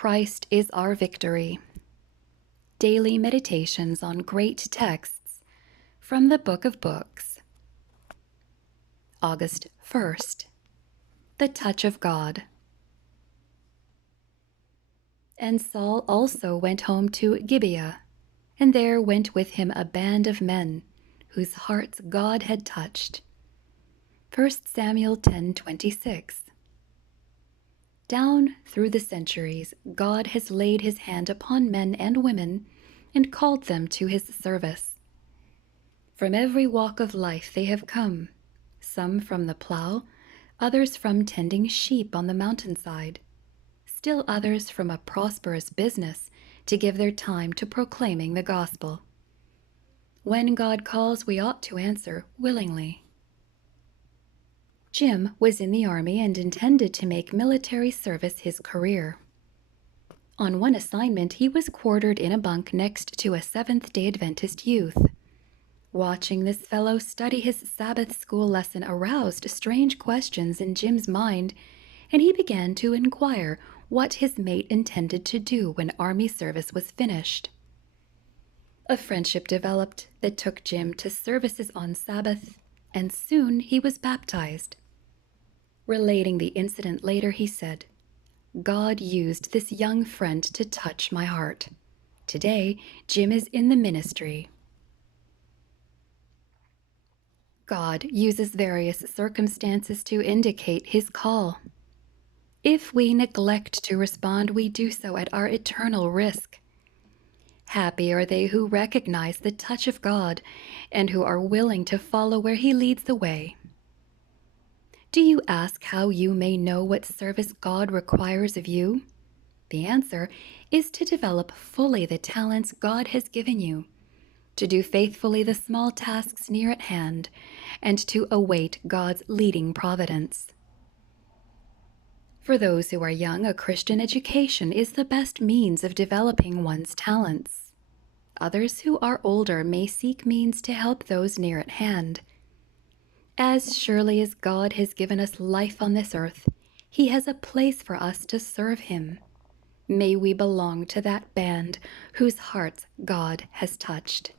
Christ is our victory. Daily meditations on great texts from the Book of Books. August 1st. The Touch of God. And Saul also went home to Gibeah, and there went with him a band of men, whose hearts God had touched. 1 Samuel 10:26. Down through the centuries, God has laid his hand upon men and women and called them to his service. From every walk of life they have come, some from the plow, others from tending sheep on the mountainside, still others from a prosperous business to give their time to proclaiming the gospel. When God calls, we ought to answer willingly. Jim was in the army and intended to make military service his career. On one assignment, he was quartered in a bunk next to a Seventh-day Adventist youth. Watching this fellow study his Sabbath school lesson aroused strange questions in Jim's mind, and he began to inquire what his mate intended to do when army service was finished. A friendship developed that took Jim to services on Sabbath, and soon he was baptized. Relating the incident later, he said, "God used this young friend to touch my heart. Today, Jim is in the ministry." God uses various circumstances to indicate his call. If we neglect to respond, we do so at our eternal risk. Happy are they who recognize the touch of God and who are willing to follow where he leads the way. Do you ask how you may know what service God requires of you? The answer is to develop fully the talents God has given you, to do faithfully the small tasks near at hand, and to await God's leading providence. For those who are young, a Christian education is the best means of developing one's talents. Others who are older may seek means to help those near at hand. As surely as God has given us life on this earth, he has a place for us to serve him. May we belong to that band whose hearts God has touched.